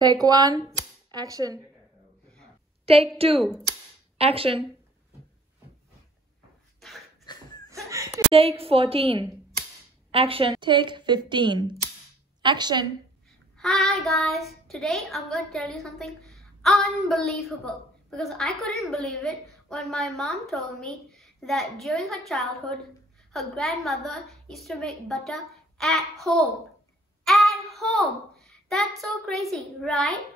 Take 1, action. Take 2, action. Take 14, action. Take 15, action. Hi guys, today I'm going to tell you something unbelievable because I couldn't believe it when my mom told me that during her childhood, her grandmother used to make butter at home. At home! That's so crazy, right?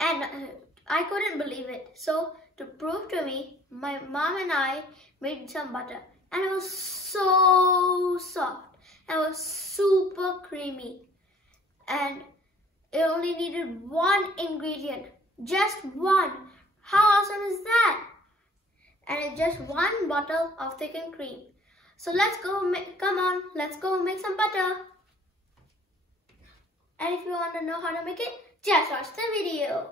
And I couldn't believe it. So to prove to me, my mom and I made some butter and it was so soft and it was super creamy. And it only needed one ingredient, just one. How awesome is that? And it's just one bottle of thickened cream. So let's go, come on, let's go make some butter. And if you want to know how to make it, just watch the video.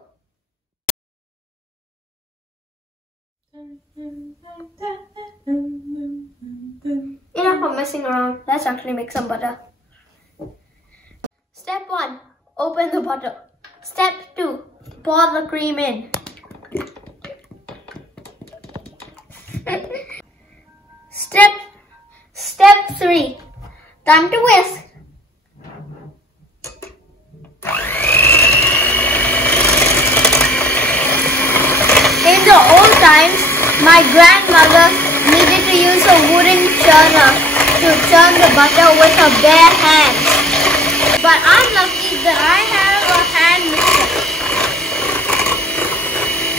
Enough of messing around, let's actually make some butter. Step 1, open the bottle. Step 2, pour the cream in. Step 3, time to whisk. In the old times, my grandmother needed to use a wooden churner to churn the butter with her bare hands. But I'm lucky that I have a hand mixer.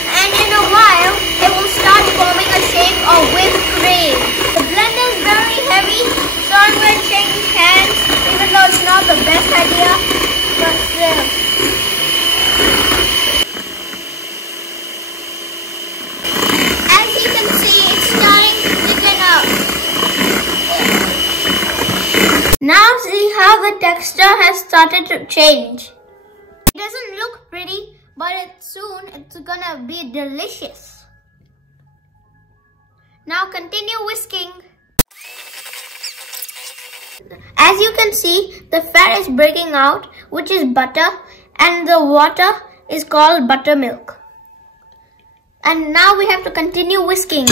And in a while, it will start forming a shape of whipped cream. The blender is very heavy, so I'm going to change hands, even though it's not the best idea, but still. As you can see, it's starting to thicken up. Now see how the texture has started to change. It doesn't look pretty, but soon it's gonna be delicious. Now continue whisking. As you can see, the fat is breaking out, which is butter, and the water is called buttermilk. And now we have to continue whisking.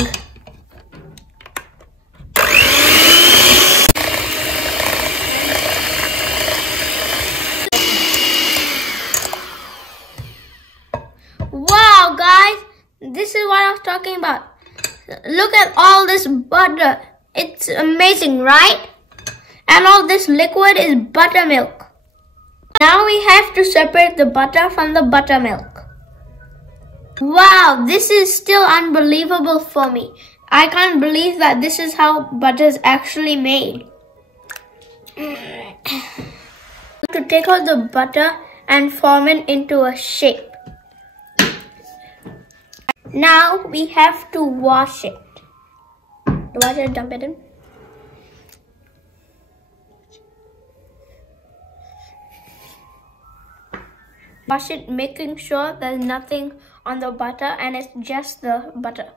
Wow guys, this is what I was talking about. Look at all this butter. It's amazing, right? And all this liquid is buttermilk. Now we have to separate the butter from the buttermilk. Wow, this is still unbelievable for me. I can't believe that this is how butter is actually made. To take out the butter and form it into a shape. Now we have to wash it. Wash it, dump it in. Wash it, making sure there's nothing on the butter and it's just the butter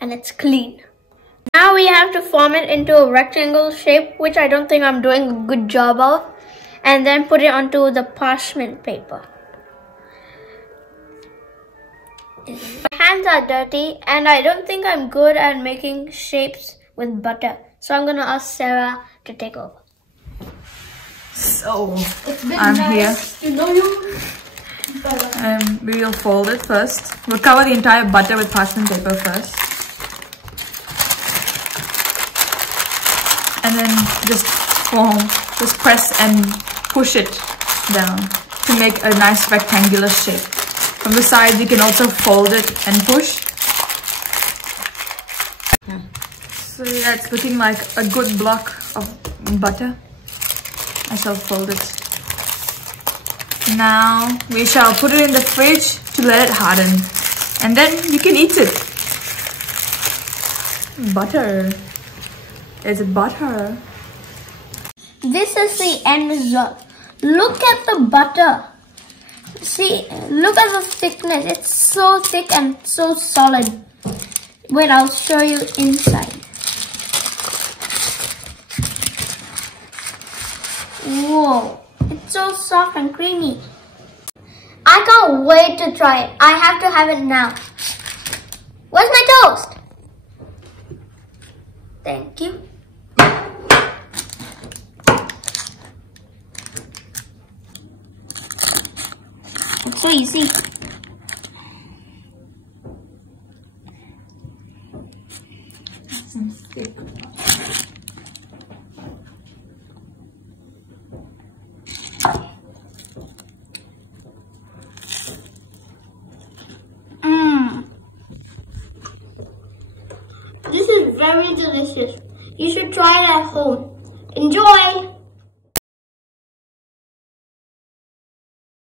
and it's clean. Now we have to form it into a rectangle shape, which I don't think I'm doing a good job of, and then put it onto the parchment paper. My hands are dirty and I don't think I'm good at making shapes with butter, so I'm gonna ask Sarah to take over. So I'm nice here. To know you. We will fold it first. We'll cover the entire butter with parchment paper first. And then just press and push it down to make a nice rectangular shape. From the sides you can also fold it and push. Yeah. So yeah, it's looking like a good block of butter. I shall fold it. Now we shall put it in the fridge to let it harden, and then you can eat it. Butter. It's butter. This is the end result. Look at the butter. See, look at the thickness. It's so thick and so solid. Wait, I'll show you inside. Whoa, it's so soft and creamy. cannot wait to try it. I have to have it now. Where's my toast? Thank you. It's so easy. This is very delicious. You should try it at home. Enjoy!